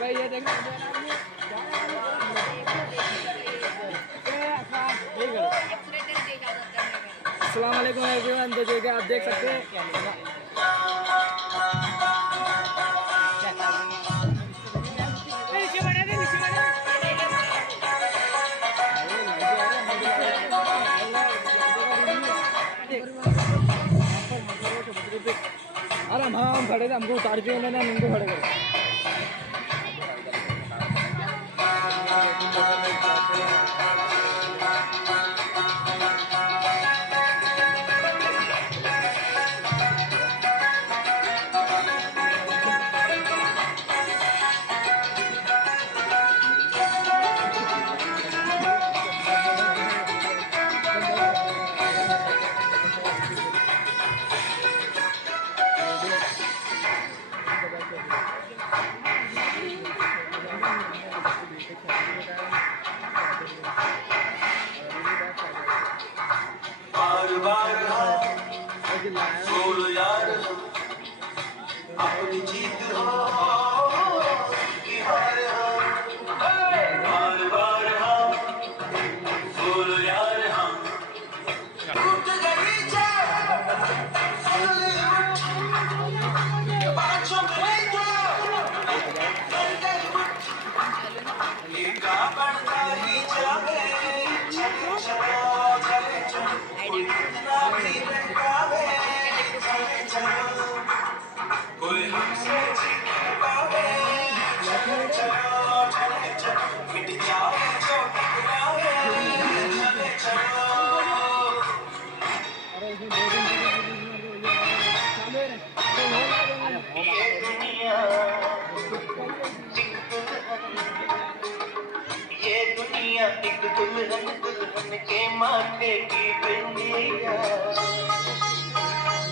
भाई ये देखो अस्सलाम वालेकुम एवरीवन। तो जैसे आप देख सकते हैं अरे हम खड़े थे, हमको उतार के उन्होंने हमको खड़े करे। बोल यार अपनी जीत हो कि हार हो, बार बार हम बोल यार हम टूट गई बातों में तो बन गई मुठ ये का बढ़ता ही जाए चले चलो चले चलो कोई कितना भी लहरावे चले चलो कोई हमसे जीत पावे चले चलो चले चलो मिट जाए जो टकरावे चले चलो। ये दुनिया एक दुल्हन दुल्हन के माथे की बिंदिया,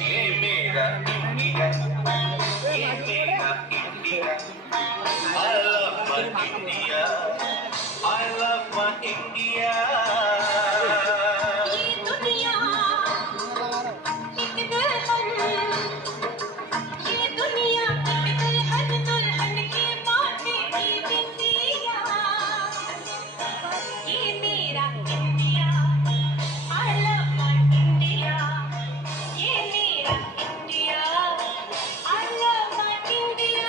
ये मेरा इंडिया, ये मेरा India. I love my India, I love my India। ये दुनिया एक दुल्हन, ये दुनिया एक दुल्हन दुल्हन के माथे की बिंदिया, ये मेरा India, I love my India, ये मेरा India, I love my India।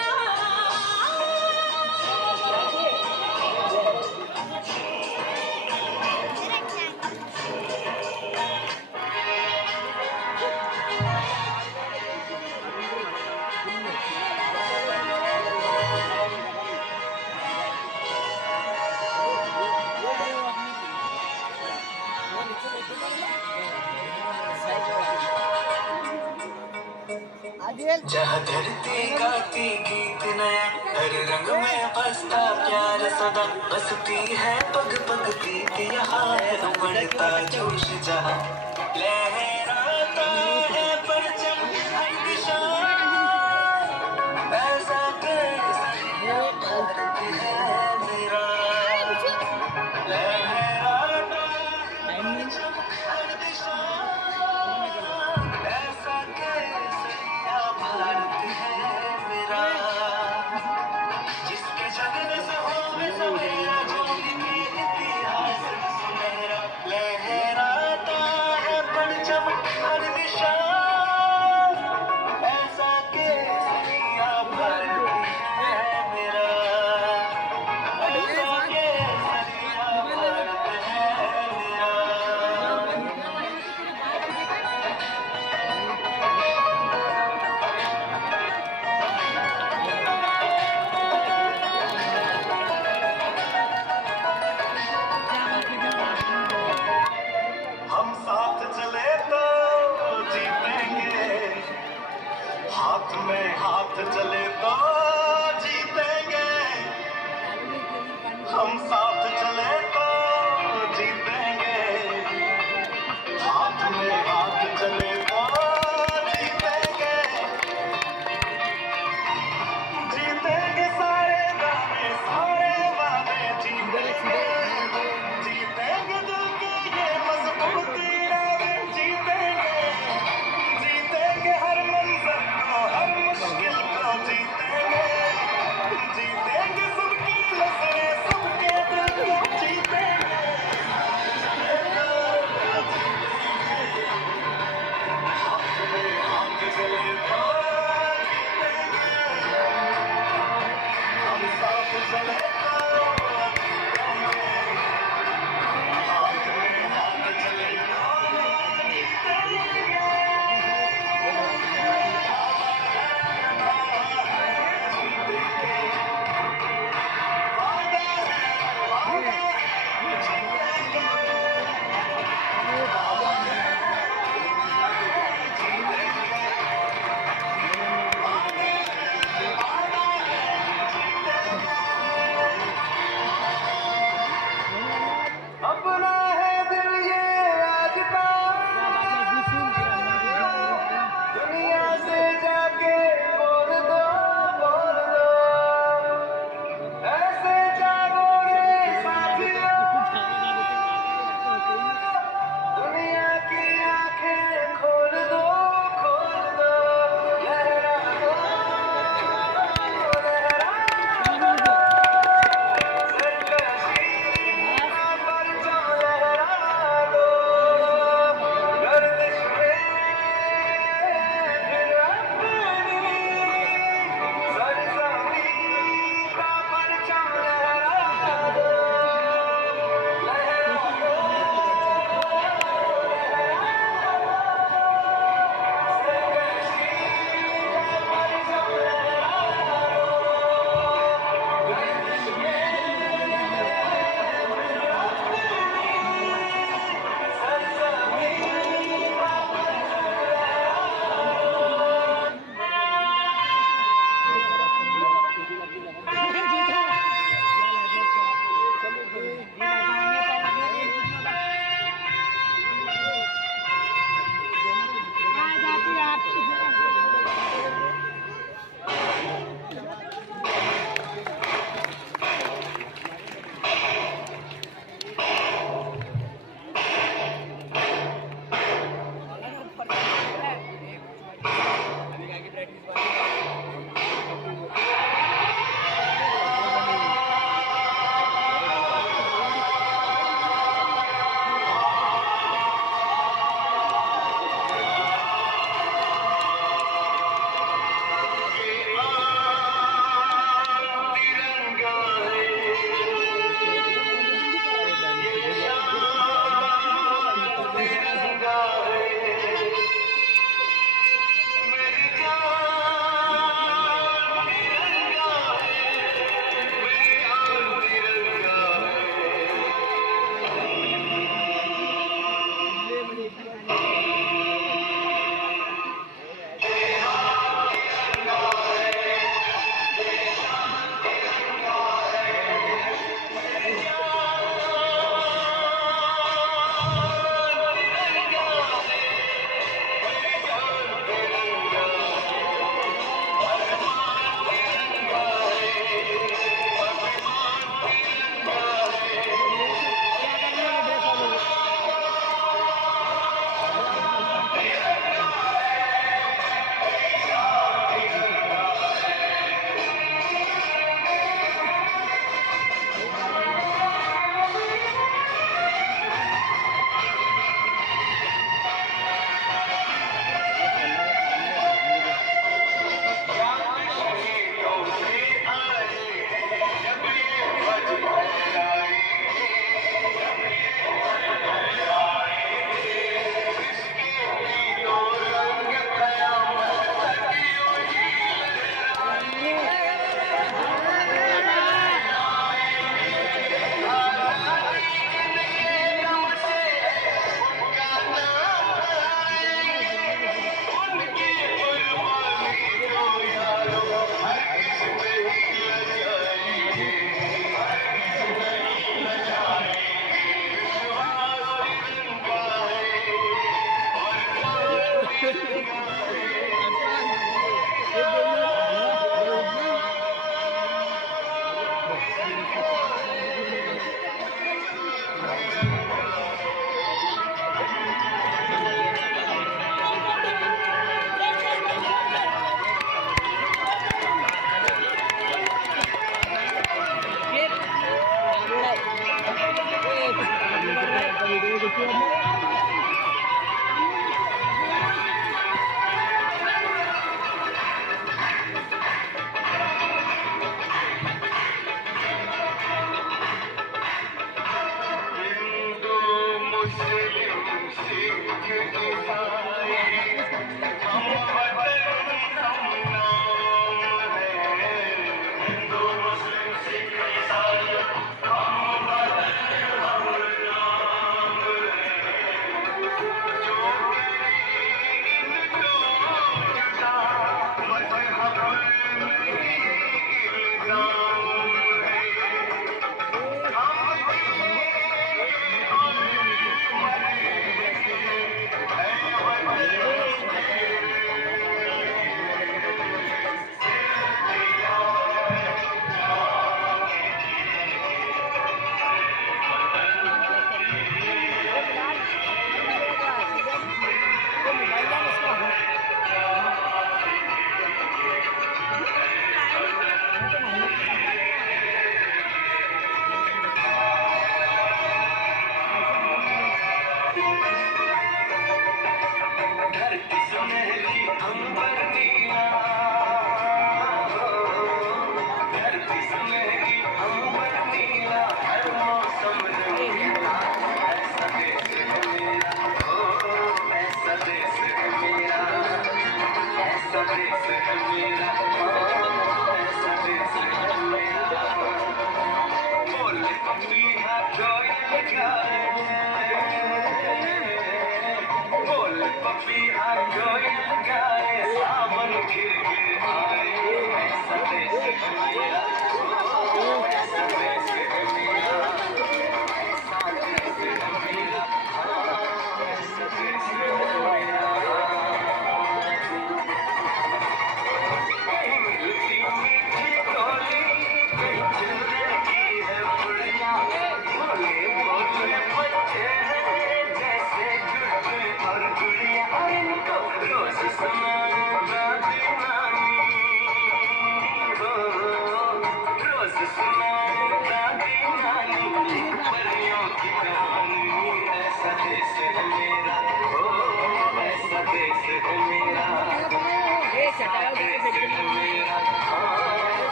जहाँ धरती गाती गीत नया, हर रंग में बसता प्यार सदा, बसती है पग पग प्रीत यहाँ है उमड़ता जोश जहाँ, लहराता है परचम हर दिशा, ऐसा केसरिया भारत है मेरा, लहराता है परचम हर दिशा, ऐसा केसरिया भारत है मेरा, जिसके जगने से हो सवेरा, जो लिखे इतिहास सुनहरा, लहराता है परचम हर दिशा, ऐसा केसरिया भारत है मेरा, ऐसा केसरिया भारत है मेरा। हम साथ चले तो जीतेंगे, हाथ में हाथ चले तो जीतेंगे, हम साथ चले तो जीतेंगे, हाथ में हाथ चले तो जीतेंगे, जीतेंगे सारे दावे सारे वादे जीतेंगे, जीतेंगे दिल के ये मजबूत इरादे जीतेंगे, जीतेंगे हर मंजर को हर मुश्किल को जीतेंगे।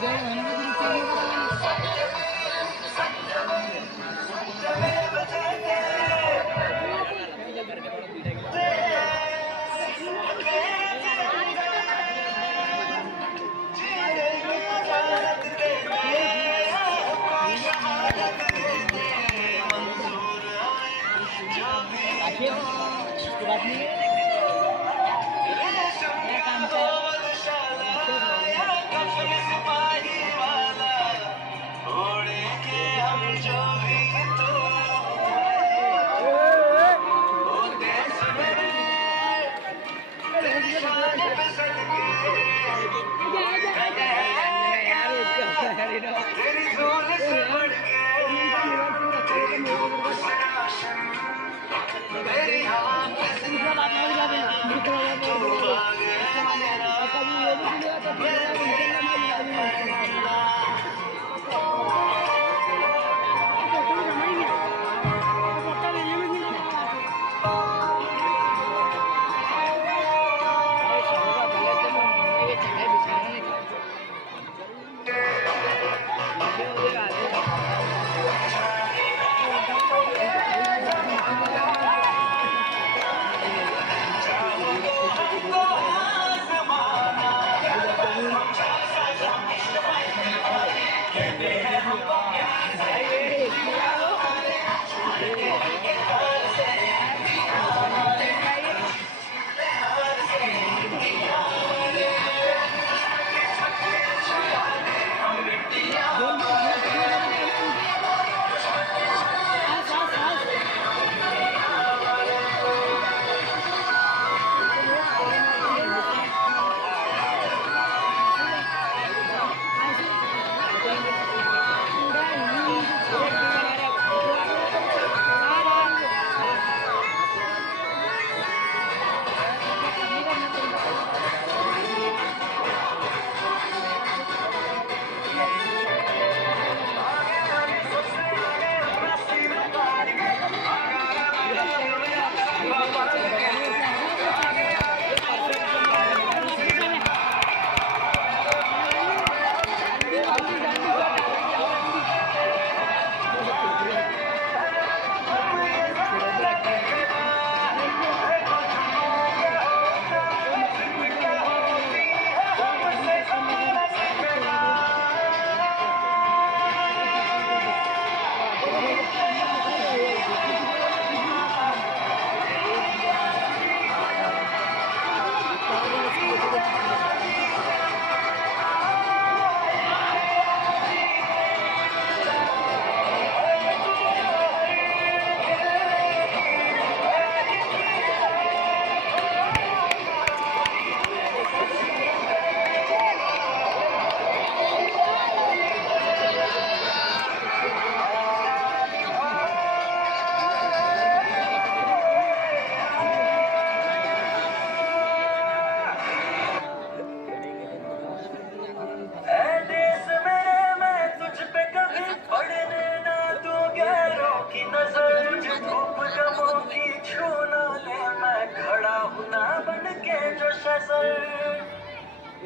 उसके बाद में काम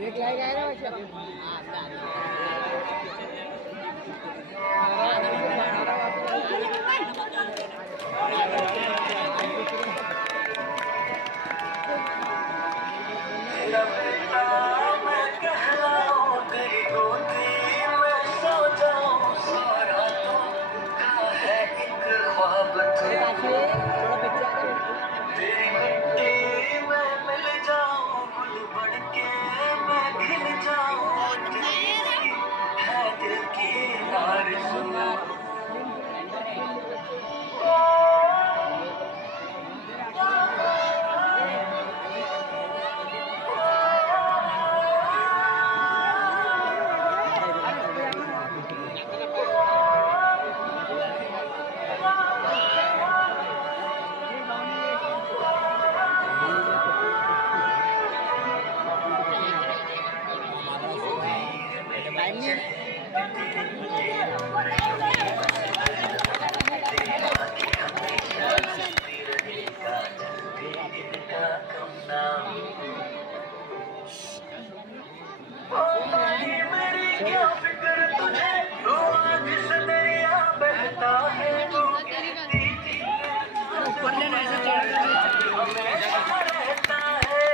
एक लाइक आएगा वैसे मेरी क्या फिक्र तुझे, तू आग से दरिया बहता है, तू कहती थी ऊपर लेना ऐसा चढ़ा हमेशा रहता है।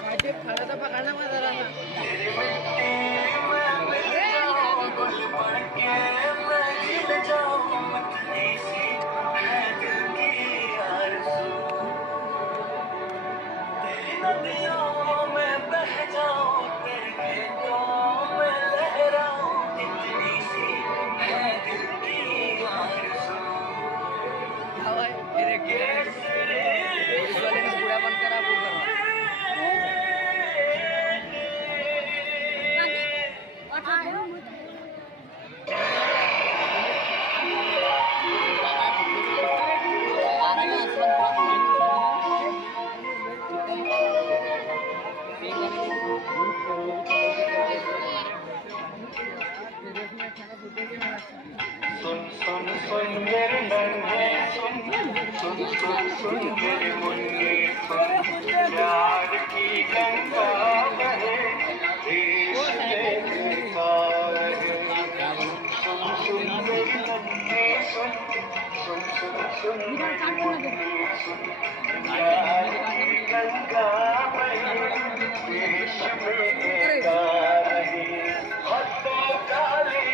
काटे खड़ा तो पकड़ना मत जरा ना। तेरी मिट्टी में मिल जाऊं, गुल बन के मैं खिल जाऊं, इतनी सी है दिल की आरज़ू। तेरी नदियों में बह जाऊं, तेरे खेतों में लहराऊं, इतनी सी है दिल की आरज़ू। हवा गिरे गिरे इस वाले ने पूरा बंद करा वो करवा। सुन सुन सुन मेरे नन्हे, सुन सुन सुन सुन मेरे मुन्ने, सुन प्यार की गंगा बहे, देश देखता रहे। सुन सुन मेरे नन्हे, सुन सुन सुन सुन मेरे मुन्ने, सुन प्यार की गंगा बहे, देश में देखता रहे। हंसो काली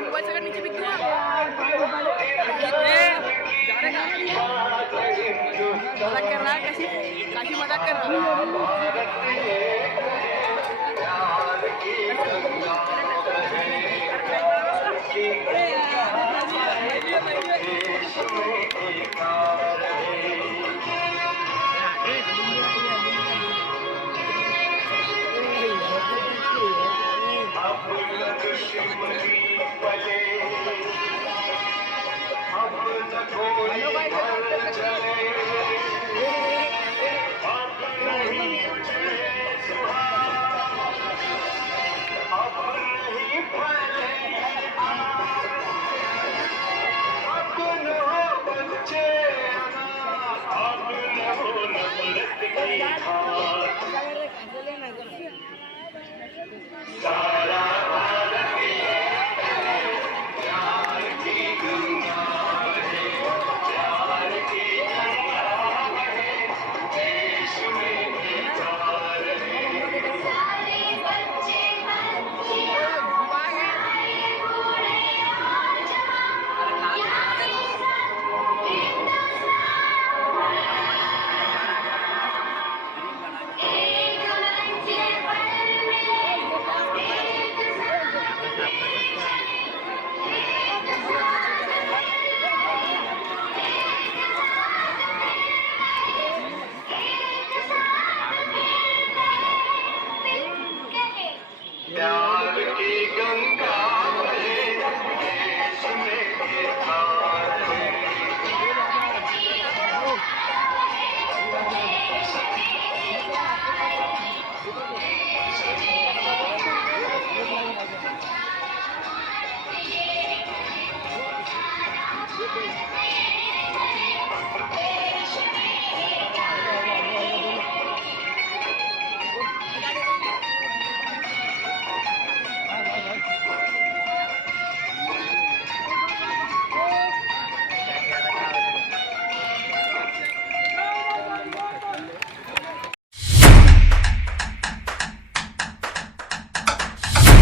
मोबाइल से नीचे बिक गया मजाक कर रहा है, काशी मजाक कर रहा है।